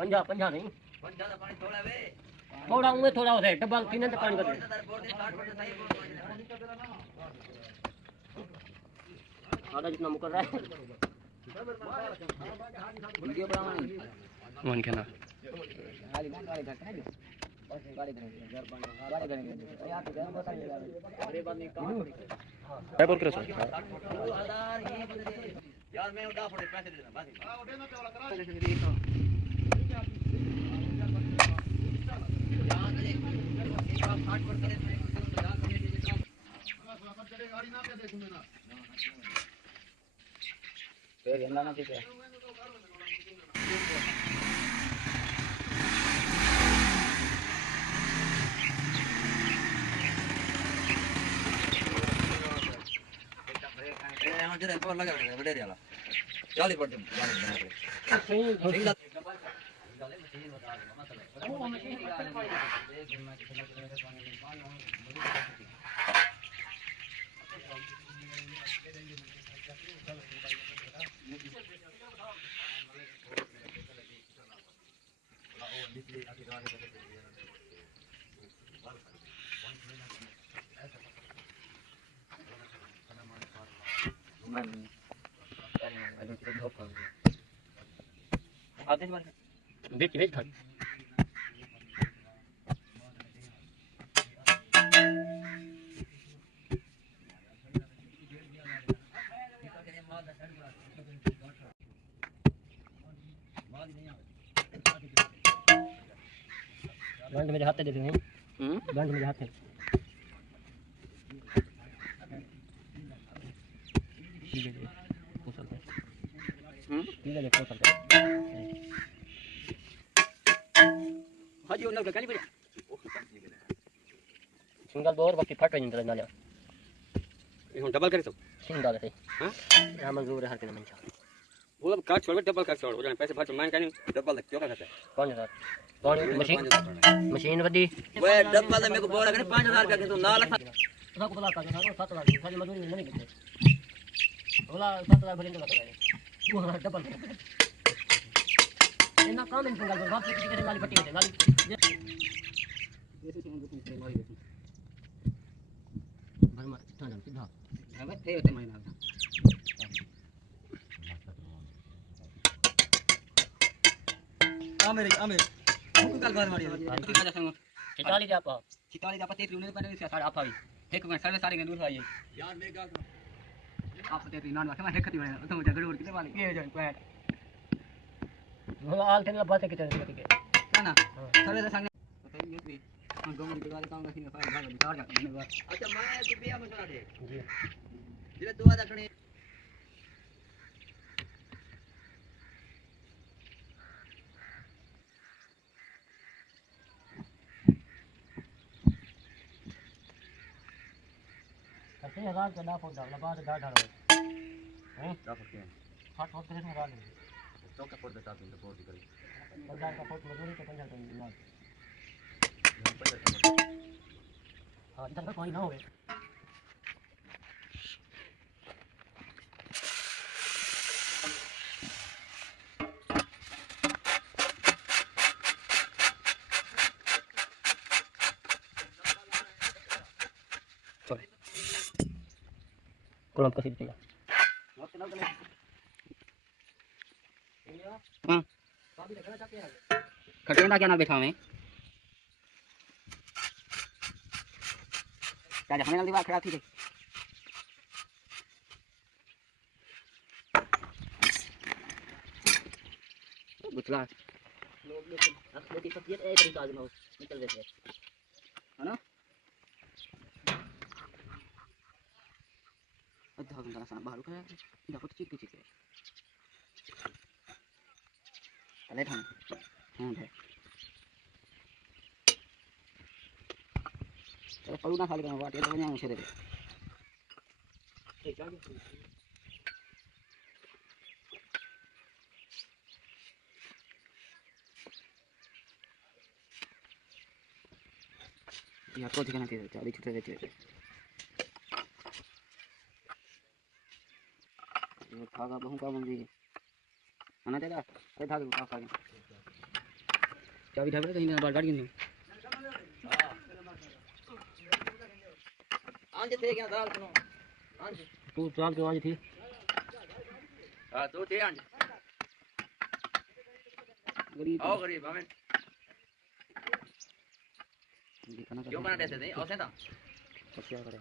पंजा पंजा नहीं पंजा दा पानी थोड़ा वे थोड़ा उमे थोड़ा होता है डबल पीने तो पानी का आधा जितना मुकर रहा है वीडियो बनाना मन के ना गाड़ी घट है गाड़ी करेंगे यार तो गर्म बता अरे बात नहीं काम है बोल कर सो यार मैं उठा पड़े पैसे दे देना बस उठे ना तो वाला करा गाड़ी ना पे देखूं मेरा फिर गंदा ना ठीक है हम जरा पर लगा बड़े वाला 40 पड़ दे देख देख था गंड मेरे हाथ से देते हैं गंड मेरे हाथ से हाजी उन्हें क्या लिया सिंगल बोर बाकी फट नहीं निकल नाले ये डबल करे तो सिंगल है हां यहां मंजूर है हर के मंचा वो अब काट छोड़ डबल कर छोड़ हो जाने पैसे भर मान का नहीं डबल क्यों करता है 5000 कौन मशीन वदी वो डबल मेरे को बोल रहा है 5000 का तो ना लख उसका को बोला का 7000 खाली मजदूरी नहीं करते बोला 7000 भरे लगा तो वो डबल इतना काम इन सिंगल बोर वापस किसी के गाली फटी है गाली ऐसे सुन दो गाली भर मार सीधा सीधा है थे होते महीना आमेर भूख कल घर मारी की काजा संग चिताली दे आपा तेरी उन्हें पर साढ़े आप आवी एक में साढ़े साढ़े दूर आई यार मैं गाल आप तेरी नान वाके मैं देखती बने तो झगड़ उड़ के वाले ये जो पैट वो आल थे ना बात के चल के ना साढ़े संग बताइए ये भी हम गम के वाले काम का सीन फाइल भाग निकाल जाते हैं अच्छा मैं तो बिया मसला दे जी जिले दुआ दखने ऐसे हजार का डाफ होता है बाद डाढ़ डाढ़ हैं डाफ होते हैं हाथ होते हैं डाल तो का फोड़ देता तुम तो फोड़ करी 50 का फोड़ मजदूरी तो 50 का इलाज हां इधर का कोई ना होवे चले कोलम का सीधा हां खटेना क्या ना बैठा मैं क्या हमें जल्दी बात खराब थी गई बुतला लोग असली सब ये तरीका आजमाओ निकल देते है ना अद्धा घंटा साना बाहर का देखो तो चीज है चले हम है चलो पलू ना खाली करना बात ये तो नहीं मुझे दे ठीक है यार तो दिखाना चाहिए चाली छुट्टे देते हैं ये धागा बहु का मंजी है ना तेरा ये धागे का खा चाबी ढाबे कहीं ना बाहर गाड़ी नहीं आज थे क्या दाल सुनो आज तू चाल के आज थी हां तू थे आज गरीब आओ गरीब हमें क्यों बना देते नहीं औसे था क्या करे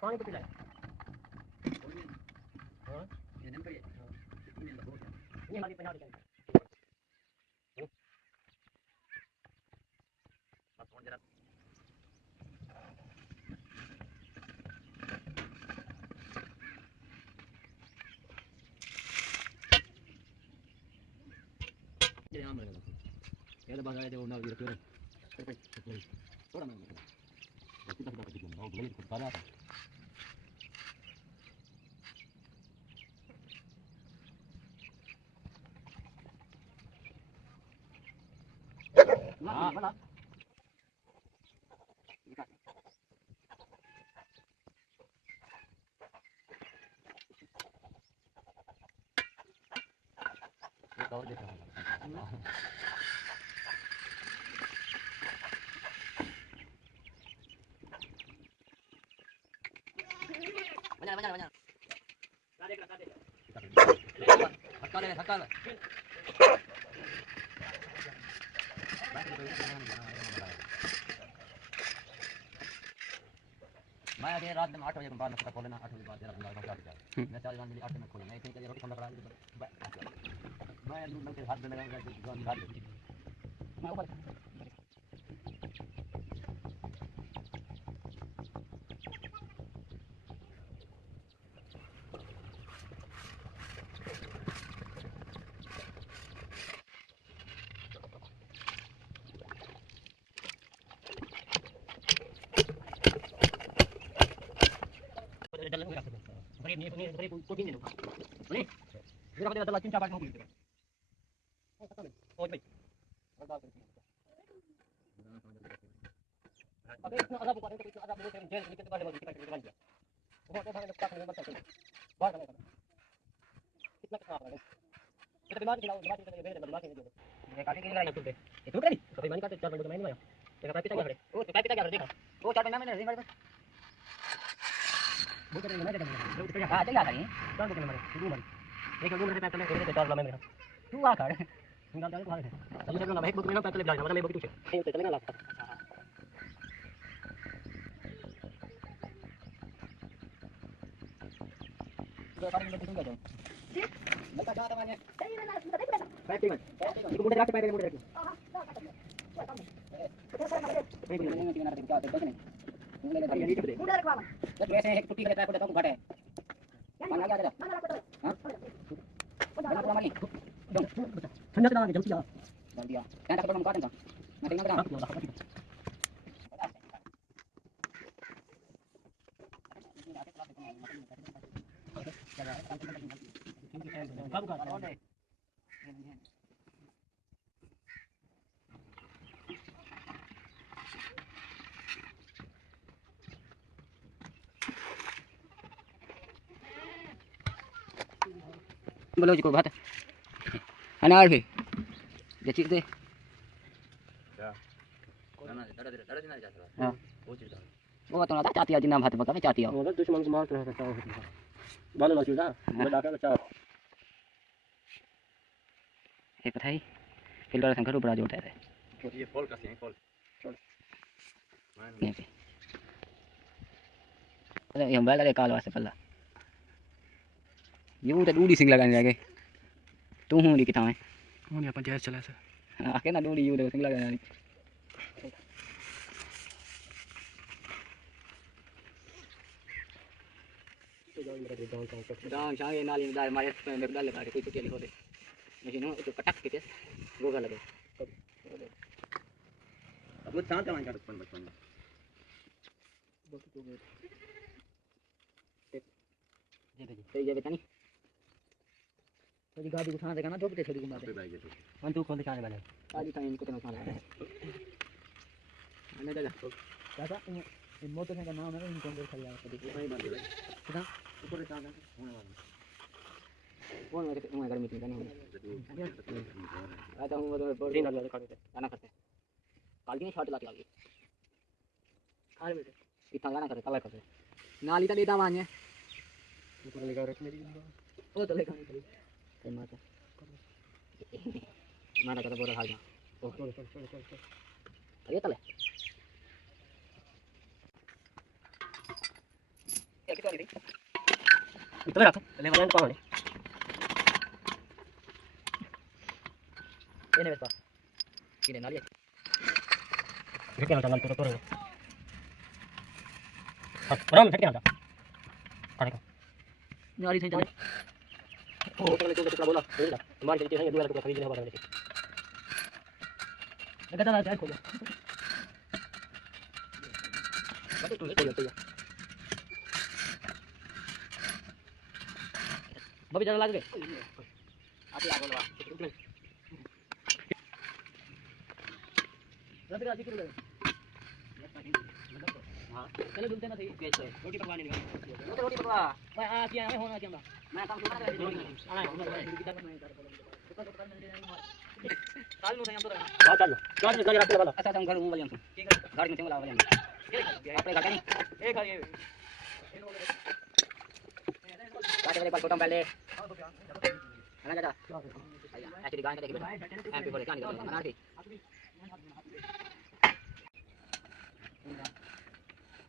पानी तो पिलाए हां ये नंबर ये हमारी पहना दे बस फोन जरा ये नाम रहेगा ये तो बाजार है वो ना वीर थोड़ा मैं कितना कितना दिखूं ना वो खुद काला था हां बोला ये और देखा बना ला देख हक्का ले मैं अभी रात में 8 बजे के बाद नाश्ता खोलना 8 बजे बाद जरा बंदा का क्या मैं 4 बजे 8 में खोलना एक रोटी खाना पड़ा मैं दूध में हाथ में लगाऊंगा दुकान डाल दूंगी मैं ऊपर डल लगा बड़े नहीं बड़े कोटिंग नहीं लगा बड़े मेरा बड़ा दला 3-4 बार हो गई और भाई अबे इतना आधा बुका तो आधा बुका जेल निकल के बाद टिकट निकाल दिया वो तो भाग लगता है बता बाहर करने कितना कितना आ रहा है तो बीमार खिलाओ बीमार के भेज दे बीमार के दे ये काटे के लगा टूट ये टूट गई तो भाई मन का 4 मिनट में नहीं आया तेरा पिता क्या करे ओ तो पिता क्या करे देखा वो 4 महीना में नहीं मारे वो तो नहीं मारे हां चल आता है कौन को मारे तू मारे एक रूम में पैसे में 4 ला मेरा तू आ कर तू डाल को भाग चल चल ना भाई बुक में पैसे ले जाना मैं बुक तू से चलेगा ला तो सारे में दूंगा जाओ बता जा रहा है सही ना बैठ मत ये मुंडे रख पैर मुंडे रख नहीं नहीं नहीं ना क्या होता है नहीं ले ले नीचे मुंडे रखवा जब वैसे एक टुट्टी करता है तो घटे मन आ गया तेरा हां बता मारी ठंडा करा जल्दी आ जल्दी आ क्या तक हम काटन का मैं टेंगा बता कब का बोलो जी को बात अनार भी ये चीज दे क्या ना दादा दादा जी ना जा सकता हां वो चीज वो तो ना चाहती है जिन्ना भात पका में चाहती है वो दुश्मन को मार रहा था बालो ना चूड़ा बड़ा का बच्चा ये पता है फिल्टर संकर बड़ा जोड़ता है ये फॉल का है फॉल ये पे अरे ये मोबाइल अरे काल वास्ते पल्ला यूं तो डूडी सिंग लगाने लगे तू हूं लिखता है हूं अपन जैसे चला से आके ना डूडी यूं तो सिंग लगाने डांग शांगे नाली में डाल मारे में डाल लगा के कोई कुछ लिखो दे मशीन हो तो कटक के गोगा लगे अब वो शांत है बचपन बचपन में ये बेटा नहीं थोड़ी गाड़ी उठा देगा ना ठोकते थोड़ी घुमा दे वन टू खोल दिखाने वाले गाड़ी का इनको तो उठाना है आने दादा दादा इन मोटरसाइकिल का नाम है इनको अंदर खड़ी आके देखो भाई बात है कितना ऊपर से आना होने वाला कौन मेरे घर में नहीं आता हूं मतलब बॉडी ना लगा करते गाना करते काल की शॉट लगा लगी अरे बेटे कितना गाना करते कलर करते नाली तो देता मान्य ऊपर लगा रख मेरी वो तो लेकर निकली तो माता माता का तो बोरा हाल जा ओ चल ये तले ये कितना ली इतना रखो ले वाला कौन है ये ने बेटा किने नाली ये क्या चला तो राम से क्या था अरे नाली सही चले ओ तो कितना बोला तुम्हारी चलती है ये दूसरा को खरीदने वाला है लगा था चाय खोलो बस तो बबी जरा लग गए आगे आगे लगा रात रात किलो हां चलो दुलते ना सही रोटी पकवाने लगा रोटी पकवा मैं आ किया मैं होना क्या मैं काम सुना रहा रोटी आना है साल में हम तो रहना हां चलो गाड़ी गाड़ी रात वाला अच्छा हम घर घूम वाले हम गाड़ी में चला वाले हम अपने घर नहीं एक घर ये गाड़ी वाले पर फोटो पहले है ना दादा एक्चुअली गाने देखिए बेटा हैप्पी बर्थडे गाने गाना मना दी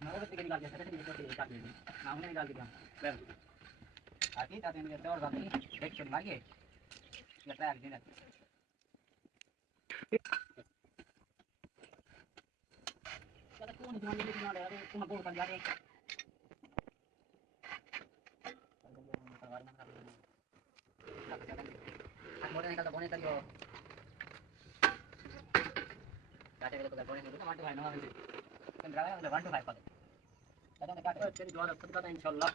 ना वो कितनी निकाल के सच्ची निकाल के काट दी ना उन्हें निकाल के दिया बस आती ताते में और बाकी देख छोड़ मारिए ये ट्राई कर देना चलो कौन जाने लेकिन ना यार तुम बोल कर जा रहे मोटे निकल तो बोने करियो काटे वाले को बोने तो टमाटर है ना वैसे कंद्रा है 1 to 5 पा दे दादा ने काटे तेरी दुआ रख सकता है इंशाल्लाह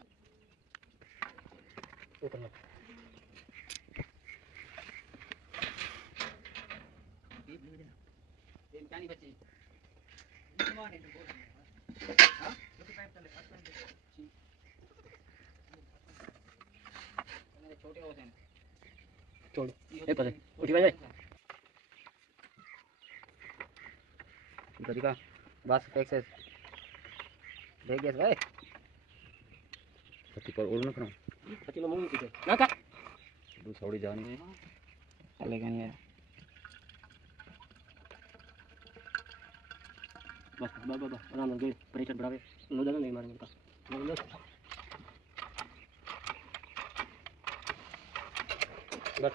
ऊपर में ये क्या नहीं बची माने तो बोल हां तो पाइप चले छोटे होते हैं छोड़ ये पता उठी भाई तरीका बस एक्सेस देख गया भाई पति पर और ना करो पति लो मुंह पीछे ना का दो छोड़ी जानी चलेगा नहीं यार बस बाबा आराम से प्रेशर बढ़ावे लो जाना नहीं मारेंगे का लो बस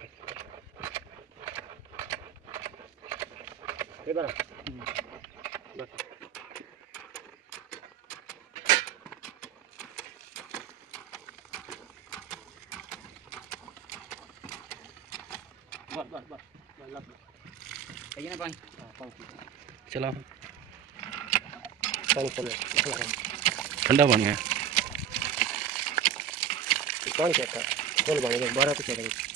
ये बड़ा बस बस कहिए ना पानी चला पानी ठंडा पानी है पानी क्या था बोल पानी 12 कुछ है